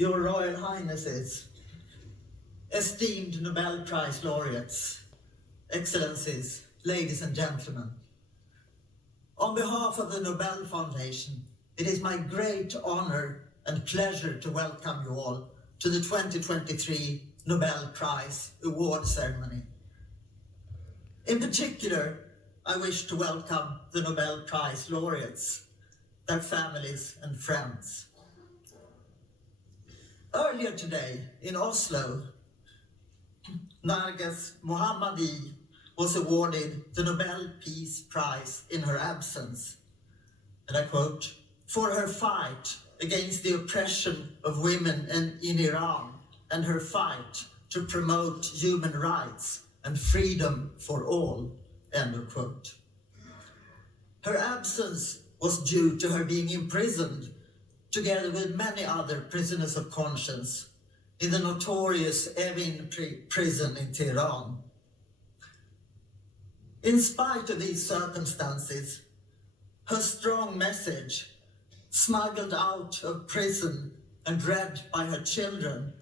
Your Royal Highnesses, esteemed Nobel Prize laureates, Excellencies, ladies and gentlemen. On behalf of the Nobel Foundation, it is my great honor and pleasure to welcome you all to the 2023 Nobel Prize award ceremony. In particular, I wish to welcome the Nobel Prize laureates, their families and friends. Earlier today in Oslo, Narges Mohammadi was awarded the Nobel Peace Prize in her absence, and I quote, for her fight against the oppression of women in Iran and her fight to promote human rights and freedom for all, end of quote. Her absence was due to her being imprisoned together with many other prisoners of conscience in the notorious Evin prison in Tehran. In spite of these circumstances, her strong message, smuggled out of prison and read by her children,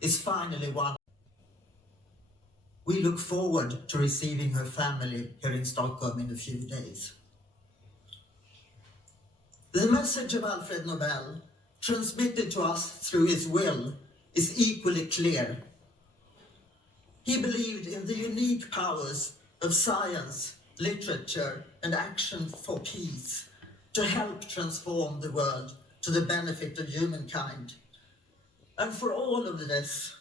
is finally won. We look forward to receiving her family here in Stockholm in a few days. The message of Alfred Nobel, transmitted to us through his will, is equally clear. He believed in the unique powers of science, literature, and action for peace to help transform the world to the benefit of humankind. And for all of this,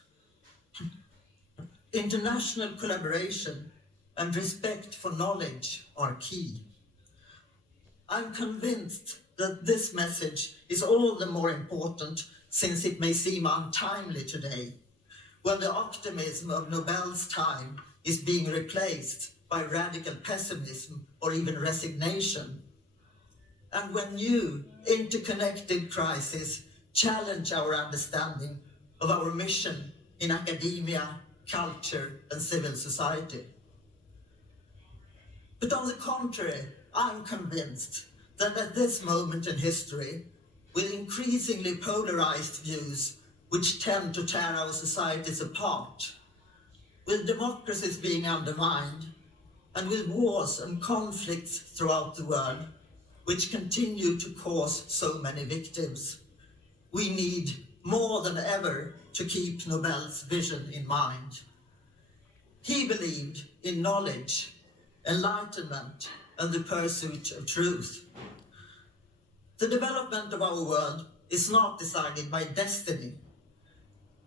international collaboration and respect for knowledge are key. I'm convinced that this message is all the more important since it may seem untimely today, when the optimism of Nobel's time is being replaced by radical pessimism or even resignation, and when new interconnected crises challenge our understanding of our mission in academia, culture, and civil society. But on the contrary, I'm convinced that at this moment in history, with increasingly polarized views which tend to tear our societies apart, with democracies being undermined, and with wars and conflicts throughout the world, which continue to cause so many victims, we need more than ever to keep Nobel's vision in mind. He believed in knowledge, enlightenment, and the pursuit of truth. The development of our world is not decided by destiny.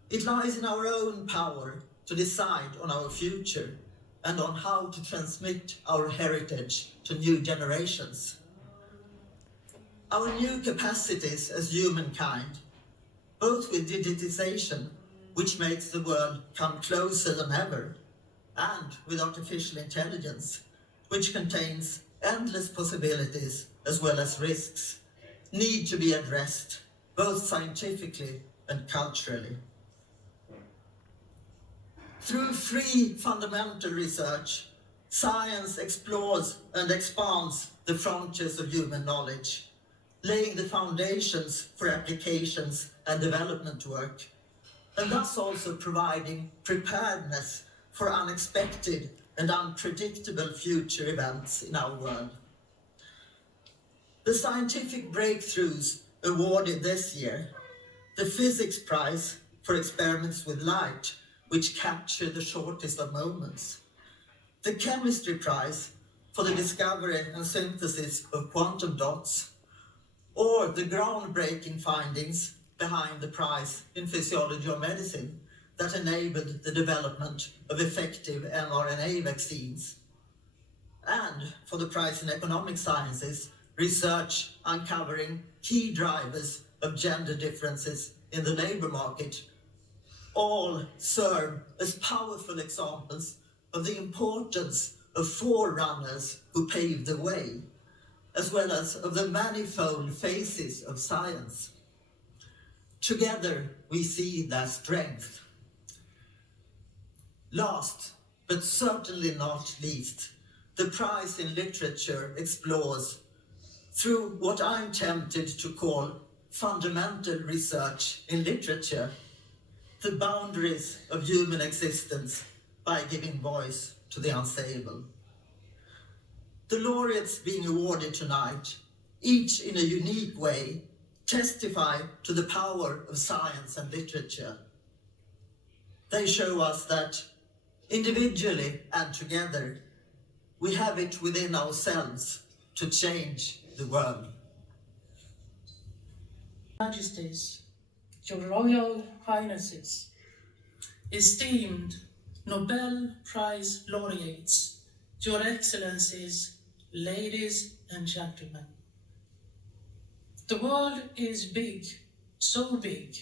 It lies in our own power to decide on our future and on how to transmit our heritage to new generations. Our new capacities as humankind, both with digitization, which makes the world come closer than ever, and with artificial intelligence, which contains endless possibilities as well as risks, need to be addressed both scientifically and culturally. Through free fundamental research, science explores and expands the frontiers of human knowledge, laying the foundations for applications and development work, and thus also providing preparedness for unexpected and unpredictable future events in our world. The scientific breakthroughs awarded this year, the Physics Prize for experiments with light, which capture the shortest of moments, the Chemistry Prize for the discovery and synthesis of quantum dots, or the groundbreaking findings behind the prize in physiology or medicine that enabled the development of effective mRNA vaccines, and for the prize in economic sciences, research uncovering key drivers of gender differences in the labor market, all serve as powerful examples of the importance of forerunners who paved the way, as well as of the manifold phases of science. Together we see their strength. Last, but certainly not least, the prize in literature explores, through what I'm tempted to call fundamental research in literature, the boundaries of human existence by giving voice to the unsayable. The laureates being awarded tonight, each in a unique way, testify to the power of science and literature. They show us that individually and together, we have it within ourselves to change the world. Majesties, Your Royal Highnesses, esteemed Nobel Prize laureates, Your Excellencies, ladies and gentlemen. The world is big, so big,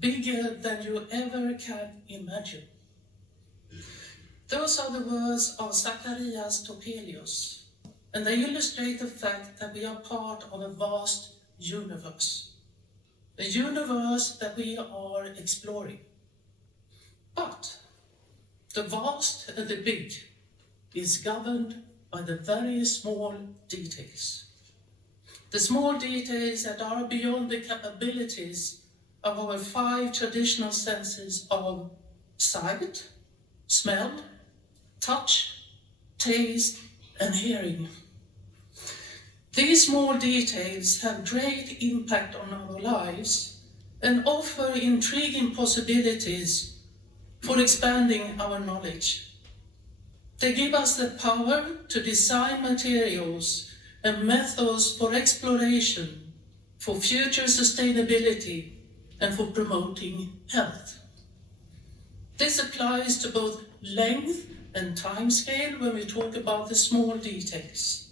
bigger than you ever can imagine. Those are the words of Zacharias Topelius, and they illustrate the fact that we are part of a vast universe, a universe that we are exploring. But the vast and the big is governed by the very small details. The small details that are beyond the capabilities of our 5 traditional senses of sight, smell, touch, taste, and hearing. These small details have great impact on our lives and offer intriguing possibilities for expanding our knowledge. They give us the power to design materials and methods for exploration, for future sustainability, and for promoting health. This applies to both length and time scale when we talk about the small details.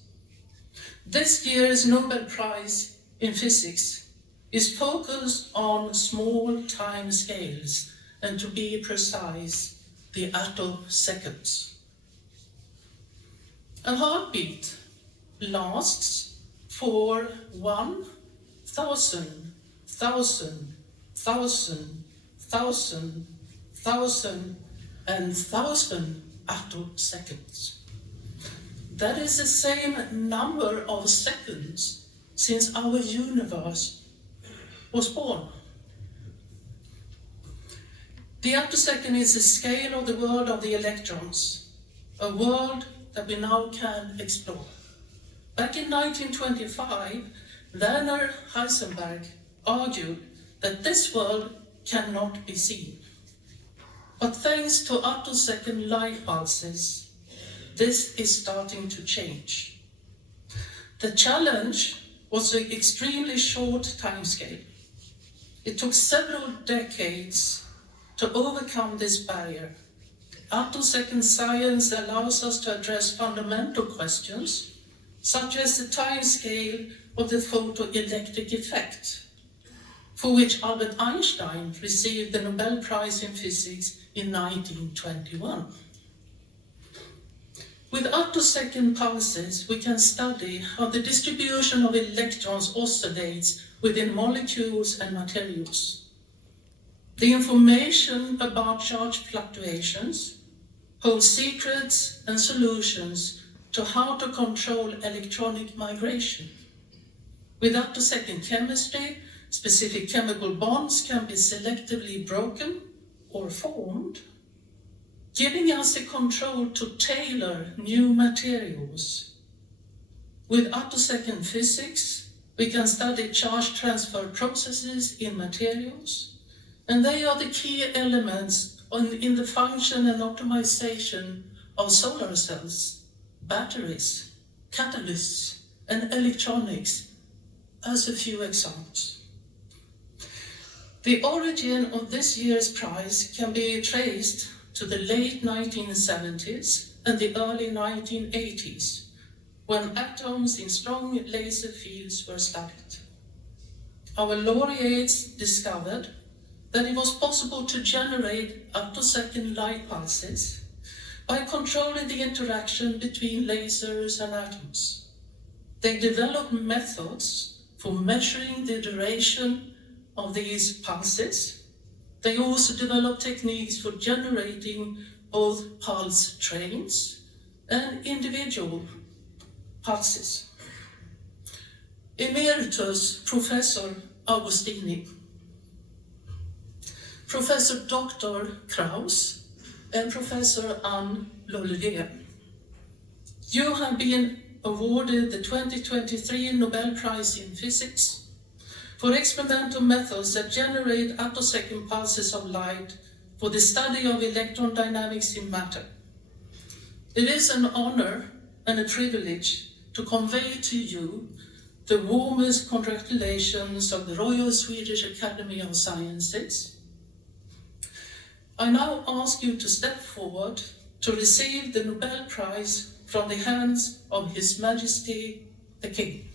This year's Nobel Prize in Physics is focused on small time scales, and to be precise, the attoseconds. A heartbeat lasts for 1,000, 1,000, 1,000, 1,000, 1,000, and 1,000 attoseconds. That is the same number of seconds since our universe was born. The attosecond is the scale of the world of the electrons, a world that we now can explore. Back in 1925, Werner Heisenberg argued that this world cannot be seen. But thanks to attosecond light pulses, this is starting to change. The challenge was an extremely short timescale. It took several decades to overcome this barrier. Attosecond science allows us to address fundamental questions, such as the timescale of the photoelectric effect, for which Albert Einstein received the Nobel Prize in Physics in 1921. With attosecond pulses, we can study how the distribution of electrons oscillates within molecules and materials. The information about charge fluctuations holds secrets and solutions to how to control electronic migration. With attosecond chemistry, specific chemical bonds can be selectively broken or formed, giving us the control to tailor new materials. With attosecond physics, we can study charge transfer processes in materials, and they are the key elements in the function and optimization of solar cells, batteries, catalysts, and electronics, as a few examples. The origin of this year's prize can be traced to the late 1970s and the early 1980s, when atoms in strong laser fields were studied. Our laureates discovered that it was possible to generate attosecond light pulses by controlling the interaction between lasers and atoms. They developed methods for measuring the duration of these pulses. They also developed techniques for generating both pulse trains and individual pulses. Emeritus Professor Augustini, Professor Dr. Kraus, and Professor Anne Lollier. You have been awarded the 2023 Nobel Prize in Physics for experimental methods that generate attosecond pulses of light for the study of electron dynamics in matter. It is an honor and a privilege to convey to you the warmest congratulations of the Royal Swedish Academy of Sciences. I now ask you to step forward to receive the Nobel Prize from the hands of His Majesty the King.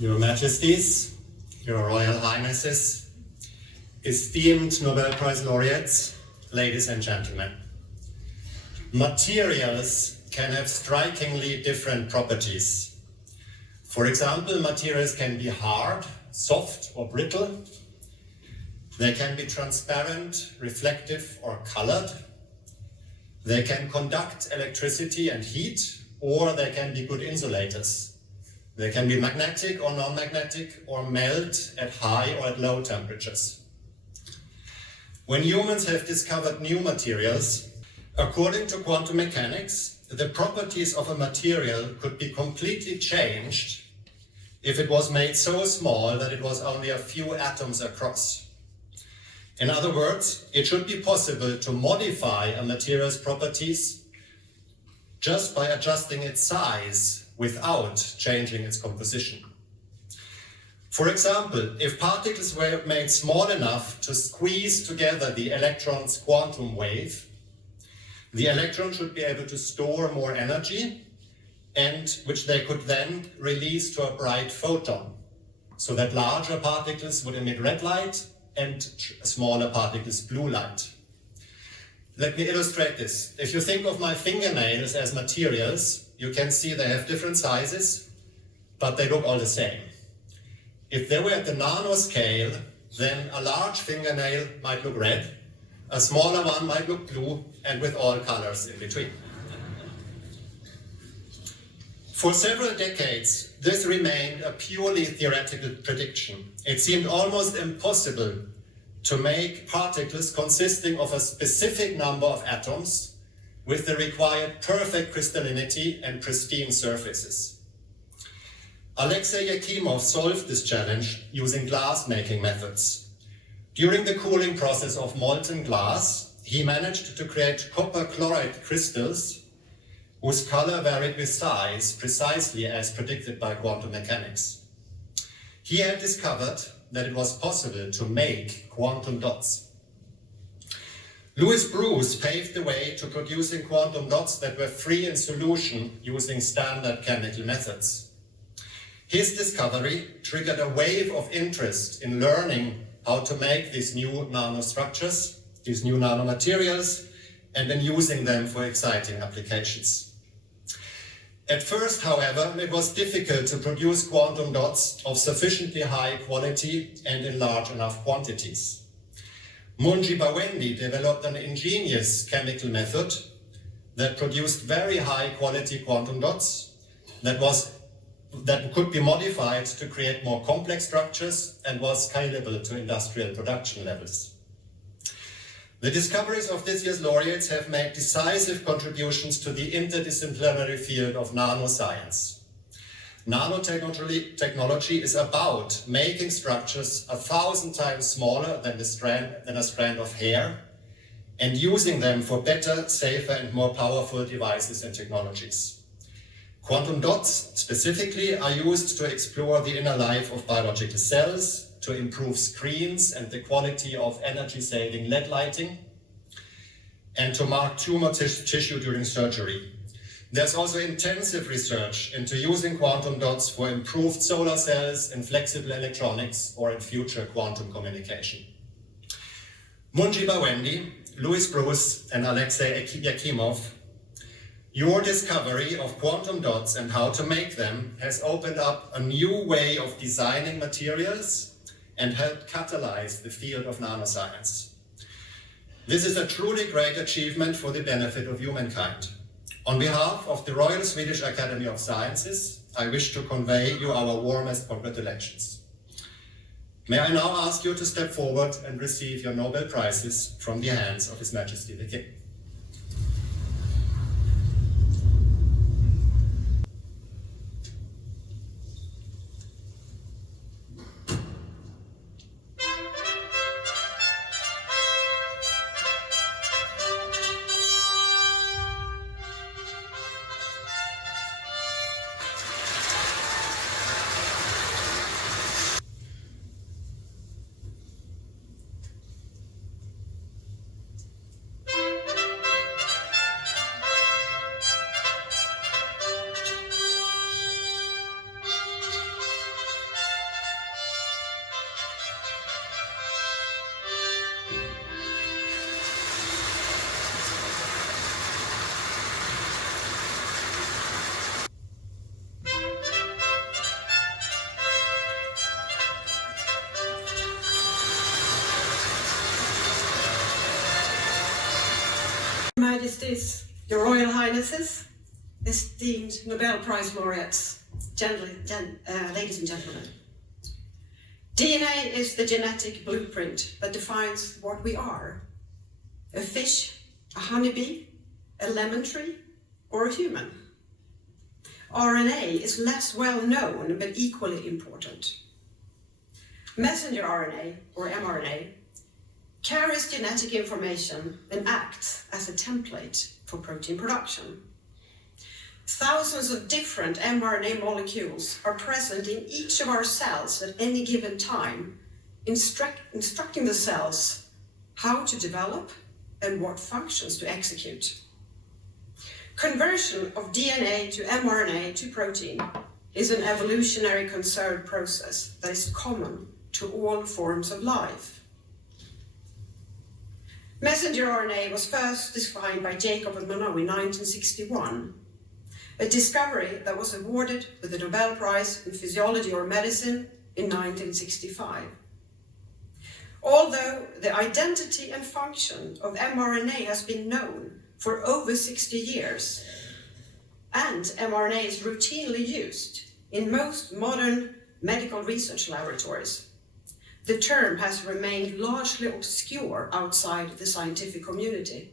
Your Majesties, Your Royal Highnesses, esteemed Nobel Prize laureates, ladies and gentlemen. Materials can have strikingly different properties. For example, materials can be hard, soft, or brittle. They can be transparent, reflective, or colored. They can conduct electricity and heat, or they can be good insulators. They can be magnetic or non-magnetic, or melt at high or at low temperatures. When humans have discovered new materials, according to quantum mechanics, the properties of a material could be completely changed if it was made so small that it was only a few atoms across. In other words, it should be possible to modify a material's properties just by adjusting its size without changing its composition. For example, if particles were made small enough to squeeze together the electron's quantum wave, the electron should be able to store more energy, and which they could then release to a bright photon, so that larger particles would emit red light and smaller particles blue light. Let me illustrate this. If you think of my fingernails as materials, you can see they have different sizes, but they look all the same. If they were at the nanoscale, then a large fingernail might look red, a smaller one might look blue, and with all colors in between. For several decades, this remained a purely theoretical prediction. It seemed almost impossible to make particles consisting of a specific number of atoms with the required perfect crystallinity and pristine surfaces. Alexei Yakimov solved this challenge using glass-making methods. During the cooling process of molten glass, he managed to create copper chloride crystals whose color varied with size, precisely as predicted by quantum mechanics. He had discovered that it was possible to make quantum dots. Louis Bruce paved the way to producing quantum dots that were free in solution using standard chemical methods. His discovery triggered a wave of interest in learning how to make these new nanostructures, these new nanomaterials, and in using them for exciting applications. At first, however, it was difficult to produce quantum dots of sufficiently high quality and in large enough quantities. Munji Bawendi developed an ingenious chemical method that produced very high quality quantum dots that was that could be modified to create more complex structures and was scalable to industrial production levels. The discoveries of this year's laureates have made decisive contributions to the interdisciplinary field of nanoscience. Nanotechnology is about making structures 1,000 times smaller than a strand of hair and using them for better, safer, and more powerful devices and technologies. Quantum dots specifically are used to explore the inner life of biological cells, to improve screens and the quality of energy-saving LED lighting, and to mark tumor tissue during surgery. There's also intensive research into using quantum dots for improved solar cells in flexible electronics or in future quantum communication. Munji Bawendi, Louis Bruce, and Alexei Yakimov, your discovery of quantum dots and how to make them has opened up a new way of designing materials and helped catalyze the field of nanoscience. This is a truly great achievement for the benefit of humankind. On behalf of the Royal Swedish Academy of Sciences, I wish to convey you our warmest congratulations. May I now ask you to step forward and receive your Nobel Prizes from the hands of His Majesty the King. Majesties, Your Royal Highnesses, esteemed Nobel Prize laureates, ladies and gentlemen. DNA is the genetic blueprint that defines what we are. A fish, a honeybee, a lemon tree, or a human. RNA is less well known but equally important. Messenger RNA, or mRNA, carries genetic information and acts as a template for protein production. Thousands of different mRNA molecules are present in each of our cells at any given time, instructing the cells how to develop and what functions to execute. Conversion of DNA to mRNA to protein is an evolutionary conserved process that is common to all forms of life. Messenger RNA was first defined by Jacob and Monod in 1961, a discovery that was awarded with the Nobel Prize in Physiology or Medicine in 1965. Although the identity and function of mRNA has been known for over 60 years, and mRNA is routinely used in most modern medical research laboratories, the term has remained largely obscure outside the scientific community,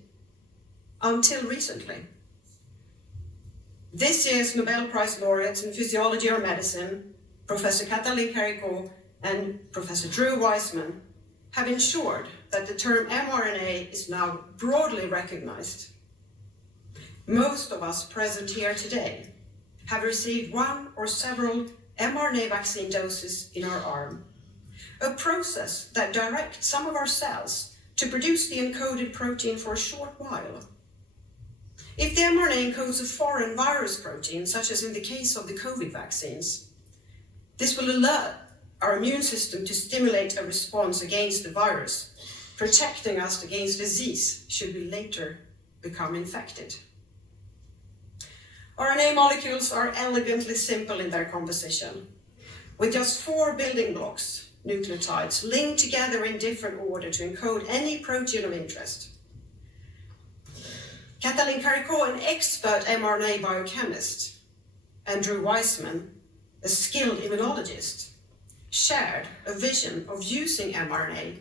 until recently. This year's Nobel Prize laureates in Physiology or Medicine, Professor Katalin Karikó and Professor Drew Weissman, have ensured that the term mRNA is now broadly recognized. Most of us present here today have received one or several mRNA vaccine doses in our arm, a process that directs some of our cells to produce the encoded protein for a short while. If the mRNA encodes a foreign virus protein, such as in the case of the COVID vaccines, this will alert our immune system to stimulate a response against the virus, protecting us against disease should we later become infected. RNA molecules are elegantly simple in their composition, with just 4 building blocks, nucleotides, linked together in different order to encode any protein of interest. Katalin Karikó, an expert mRNA biochemist, and Drew Weissman, a skilled immunologist, shared a vision of using mRNA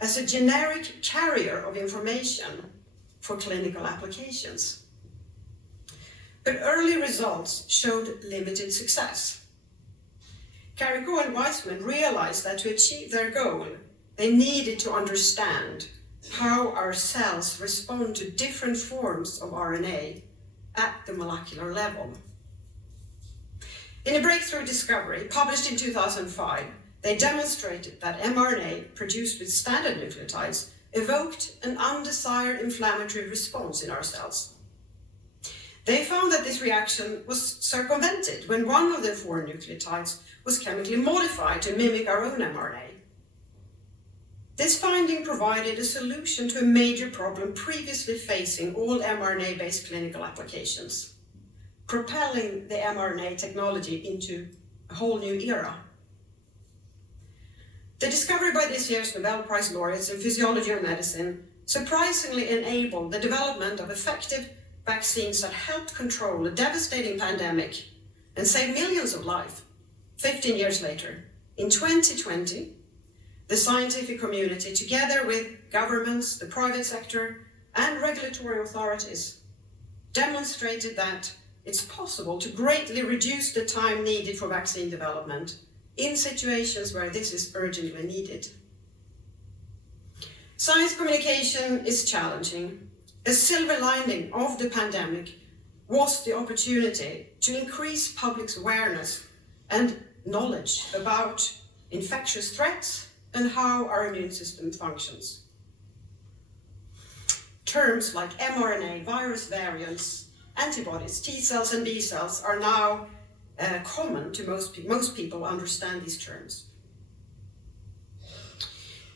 as a generic carrier of information for clinical applications. But early results showed limited success. Carrico and Weissman realized that to achieve their goal, they needed to understand how our cells respond to different forms of RNA at the molecular level. In a breakthrough discovery published in 2005, they demonstrated that mRNA produced with standard nucleotides evoked an undesired inflammatory response in our cells. They found that this reaction was circumvented when one of the 4 nucleotides was chemically modified to mimic our own mRNA. This finding provided a solution to a major problem previously facing all mRNA-based clinical applications, propelling the mRNA technology into a whole new era. The discovery by this year's Nobel Prize laureates in physiology or medicine surprisingly enabled the development of effective vaccines that helped control a devastating pandemic and save millions of lives. 15 years later, in 2020, the scientific community, together with governments, the private sector, and regulatory authorities, demonstrated that it's possible to greatly reduce the time needed for vaccine development in situations where this is urgently needed. Science communication is challenging. A silver lining of the pandemic was the opportunity to increase public's awareness and knowledge about infectious threats and how our immune system functions. Terms like mRNA, virus variants, antibodies, T cells and B cells are now common to most people understand these terms.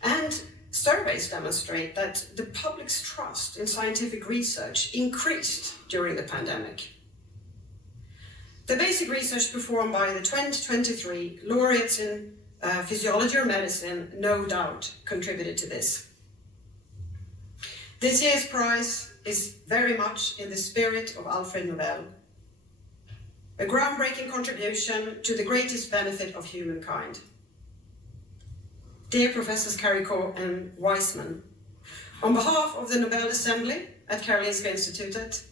And surveys demonstrate that the public's trust in scientific research increased during the pandemic. The basic research performed by the 2023 laureates in physiology or medicine no doubt contributed to this. This year's prize is very much in the spirit of Alfred Nobel, a groundbreaking contribution to the greatest benefit of humankind. Dear Professors Carrico and Weissman, on behalf of the Nobel Assembly at Karolinska Institutet,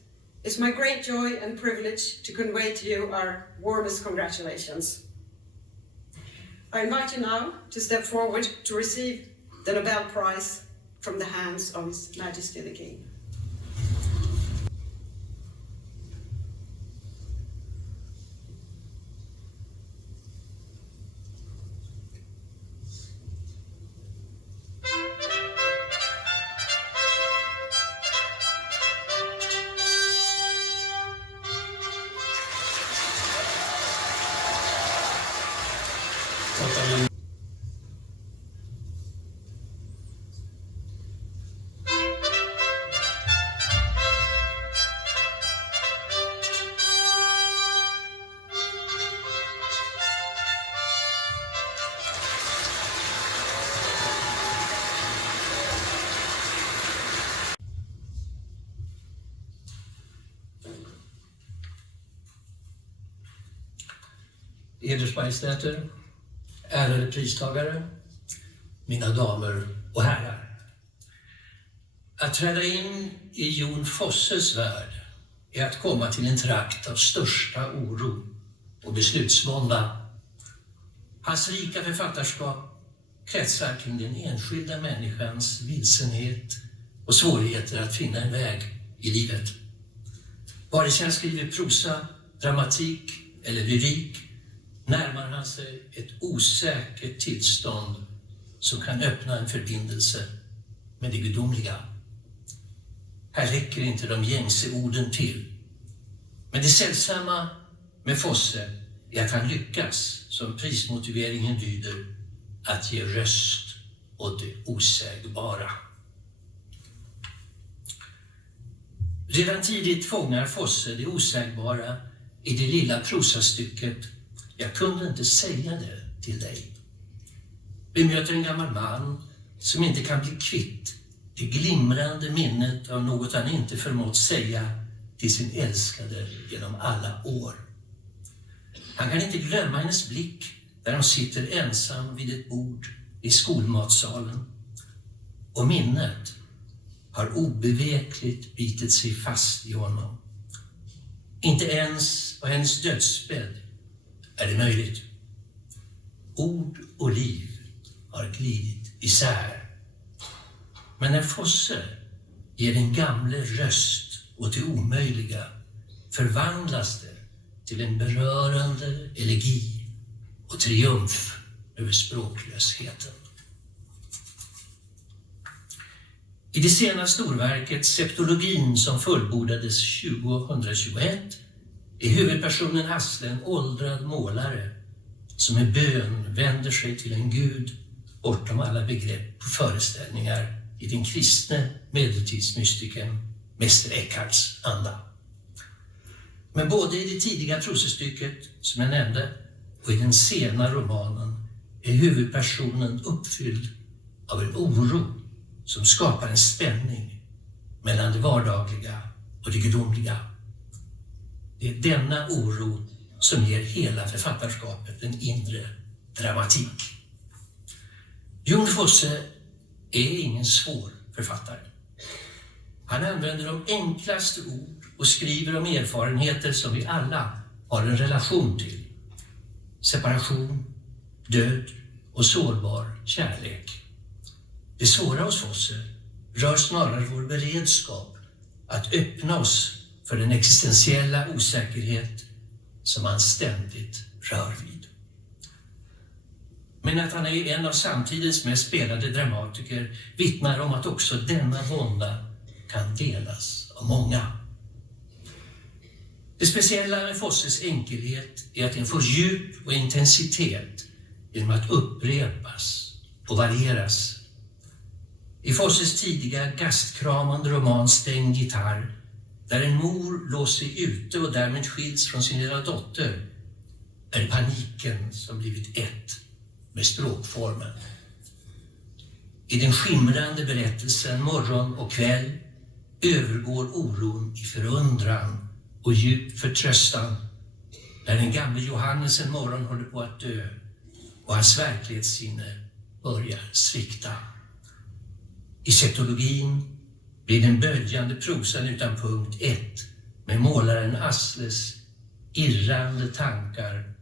it's my great joy and privilege to convey to you our warmest congratulations. I invite you now to step forward to receive the Nobel Prize from the hands of His Majesty the King. Eders majestäter, ärade pristagare, mina damer och herrar. Att träda in i Jon Fosses värld är att komma till en trakt av största oro och beslutsvånda. Hans rika författarskap kretsar kring den enskilda människans vilsenhet och svårigheter att finna en väg i livet. Vare sig han skriver prosa, dramatik eller lyrik närmar han sig ett osäkert tillstånd som kan öppna en förbindelse med det gudomliga. Här räcker inte de gängse orden till. Men det sällsamma med Fosse är att han lyckas, som prismotiveringen lyder, att ge röst åt det osägbara. Redan tidigt fångar Fosse det osägbara i det lilla prosastycket "Jag kunde inte säga det till dig". Vi möter en gammal man som inte kan bli kvitt det glimrande minnet av något han inte förmått säga till sin älskade genom alla år. Han kan inte glömma hennes blick där hon sitter ensam vid ett bord i skolmatsalen. Och minnet har obevekligt bitit sig fast i honom. Inte ens på hennes dödsbädd är det möjligt. Ord och liv har glidit isär. Men när Fosse ger den gamle röst åt det omöjliga förvandlas det till en berörande elegi och triumf över språklösheten. I det sena storverket Septologin som fullbordades 2021 är huvudpersonen Asle en åldrad målare som med bön vänder sig till en gud bortom alla begrepp och föreställningar i den kristne medeltidsmystikern Mäster Eckharts anda. Men både i det tidiga prosastycket som jag nämnde och i den sena romanen är huvudpersonen uppfylld av en oro som skapar en spänning mellan det vardagliga och det gudomliga. Det är denna oro som ger hela författarskapet en inre dramatik. Jon Fosse är ingen svår författare. Han använder de enklaste ord och skriver om erfarenheter som vi alla har en relation till. Separation, död och sårbar kärlek. Det svåra hos Fosse rör snarare vår beredskap att öppna oss för den existentiella osäkerhet som han ständigt rör vid. Men att han är en av samtidens mest spelade dramatiker vittnar om att också denna vånda kan delas av många. Det speciella med Fosses enkelhet är att den får djup och intensitet genom att upprepas och varieras. I Fosses tidiga gastkramande roman Stängd gitarr, där en mor låser sig ute och därmed skiljs från sin lilla dotter, är det paniken som blivit ett med språkformen. I den skimrande berättelsen Morgon och kväll övergår oron i förundran och djup förtröstan när den gamle Johannes en morgon håller på att dö och hans verklighetssinne börjar svikta. I Septologin blir den böljande prosan utan punkt 1 med målaren Asles irrande tankar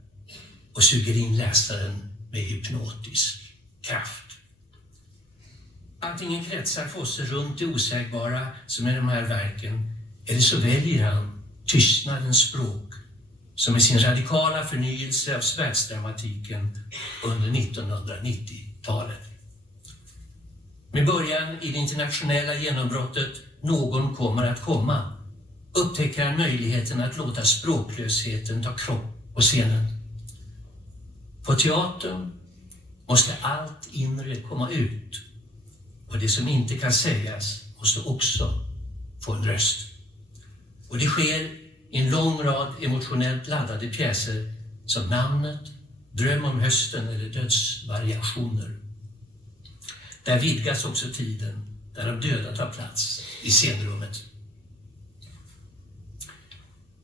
och suger in läsaren med hypnotisk kraft. Antingen kretsar Fosse runt det osägbara som i de här verken, eller så väljer han tystnadens språk som i sin radikala förnyelse av världsdramatiken under 1990-talet. Med början i det internationella genombrottet Någon kommer att komma upptäcker han möjligheten att låta språklösheten ta kropp på scenen. På teatern måste allt inre komma ut och det som inte kan sägas måste också få en röst. Och det sker i en lång rad emotionellt laddade pjäser som Namnet, Dröm om hösten eller Dödsvariationer. Där vidgas också tiden där de döda tar plats i scenrummet.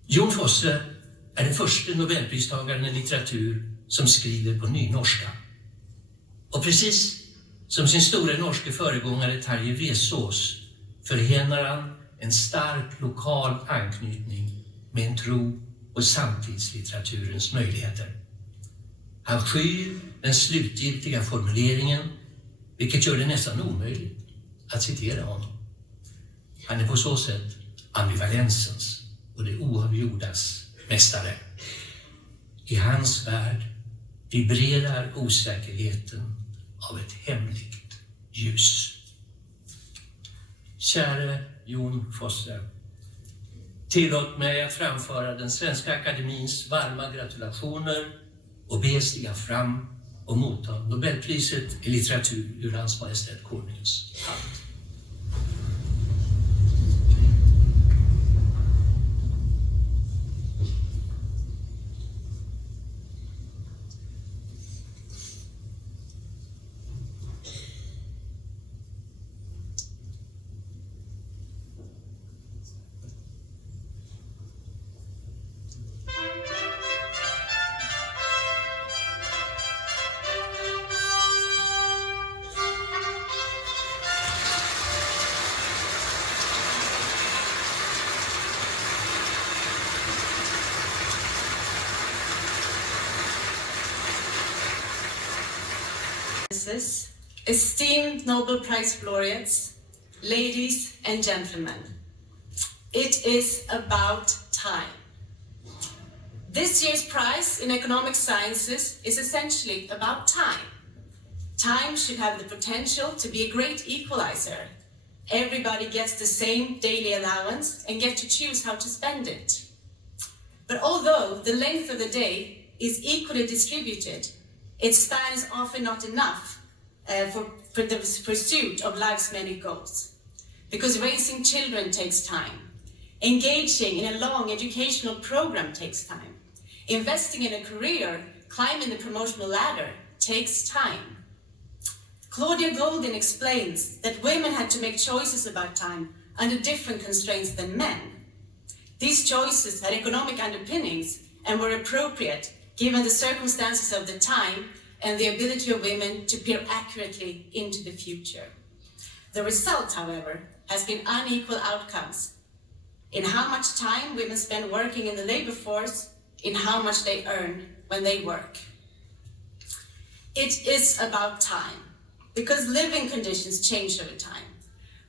Jon Fosse är den första Nobelpristagaren i litteratur som skriver på nynorska. Och precis som sin stora norske föregångare Terje Vesaas förenar han en stark lokal anknytning med en tro på samtidslitteraturens möjligheter. Han skyr den slutgiltiga formuleringen, vilket gör det nästan omöjligt att citera honom. Han är på så sätt ambivalensens och det oavgjordas mästare. I hans värld vibrerar osäkerheten av ett hemligt ljus. Käre Jon Fosse, tillåt mig att framföra den Svenska Akademins varma gratulationer och be stiga fram och motta Nobelpriset i litteratur ur Hans Majestät Konungens hand. Sciences, esteemed Nobel Prize laureates, ladies and gentlemen, it is about time. This year's prize in economic sciences is essentially about time. Time should have the potential to be a great equalizer. Everybody gets the same daily allowance and get to choose how to spend it. But although the length of the day is equally distributed, its span is often not enough for the pursuit of life's many goals. Because raising children takes time. Engaging in a long educational program takes time. Investing in a career, climbing the promotional ladder, takes time. Claudia Goldin explains that women had to make choices about time under different constraints than men. These choices had economic underpinnings and were appropriate given the circumstances of the time and the ability of women to peer accurately into the future. The result, however, has been unequal outcomes in how much time women spend working in the labor force, in how much they earn when they work. It is about time, because living conditions change over time.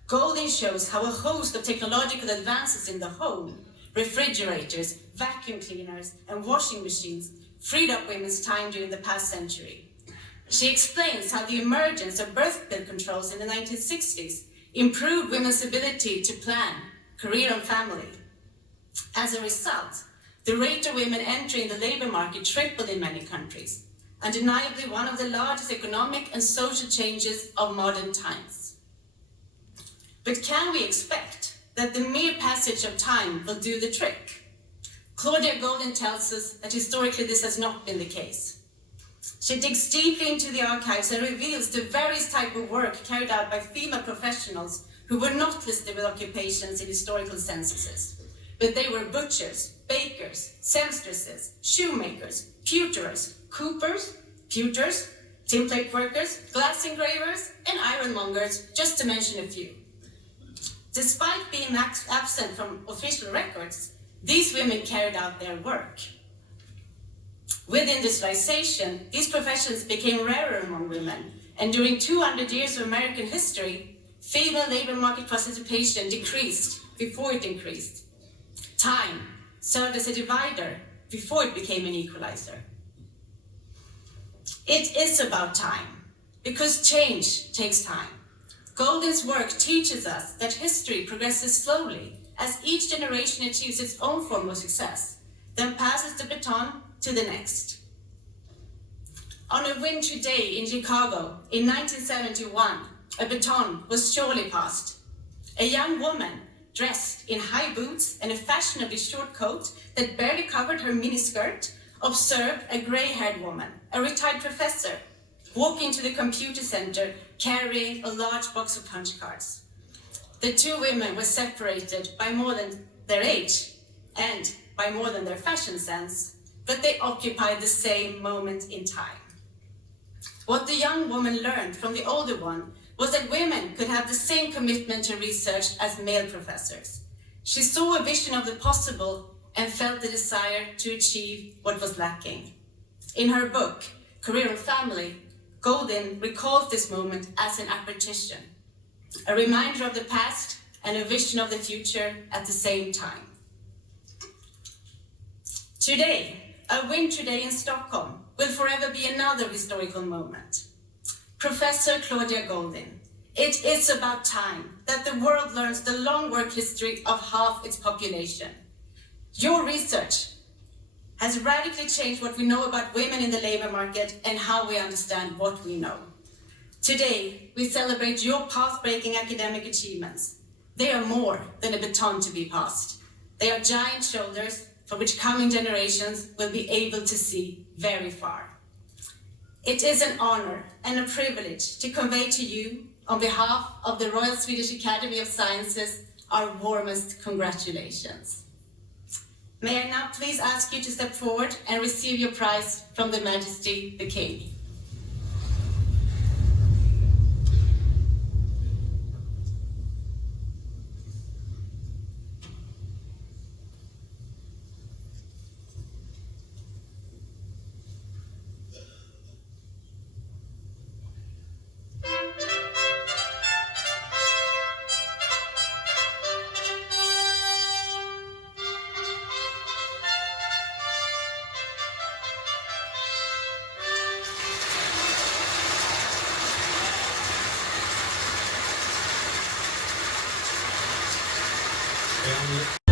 Goldin shows how a host of technological advances in the home, refrigerators, vacuum cleaners, and washing machines freed up women's time during the past century. She explains how the emergence of birth pill controls in the 1960s improved women's ability to plan career and family. As a result, the rate of women entering the labor market tripled in many countries, undeniably one of the largest economic and social changes of modern times. But can we expect that the mere passage of time will do the trick? Claudia Goldin tells us that historically this has not been the case. She digs deeply into the archives and reveals the various types of work carried out by female professionals who were not listed with occupations in historical censuses. But they were butchers, bakers, seamstresses, shoemakers, pewterers, coopers, pewters, tinplate workers, glass engravers, and ironmongers, just to mention a few. Despite being absent from official records, these women carried out their work. With industrialization, these professions became rarer among women, and during 200 years of American history, female labor market participation decreased before it increased. Time served as a divider before it became an equalizer. It is about time, because change takes time. Goldin's work teaches us that history progresses slowly as each generation achieves its own form of success, then passes the baton to the next. On a wintry day in Chicago in 1971, a baton was surely passed. A young woman dressed in high boots and a fashionably short coat that barely covered her miniskirt observed a gray-haired woman, a retired professor, walking to the computer center carrying a large box of punch cards. The two women were separated by more than their age and by more than their fashion sense, but they occupied the same moment in time. What the young woman learned from the older one was that women could have the same commitment to research as male professors. She saw a vision of the possible and felt the desire to achieve what was lacking. In her book, Career and Family, Goldin recalls this moment as an apparition, a reminder of the past and a vision of the future at the same time. Today, a wintry day in Stockholm will forever be another historical moment. Professor Claudia Goldin, it is about time that the world learns the long work history of half its population. Your research has radically changed what we know about women in the labor market and how we understand what we know. Today, we celebrate your path-breaking academic achievements. They are more than a baton to be passed. They are giant shoulders for which coming generations will be able to see very far. It is an honor and a privilege to convey to you, on behalf of the Royal Swedish Academy of Sciences, our warmest congratulations. May I now please ask you to step forward and receive your prize from Her Majesty the King. mycket.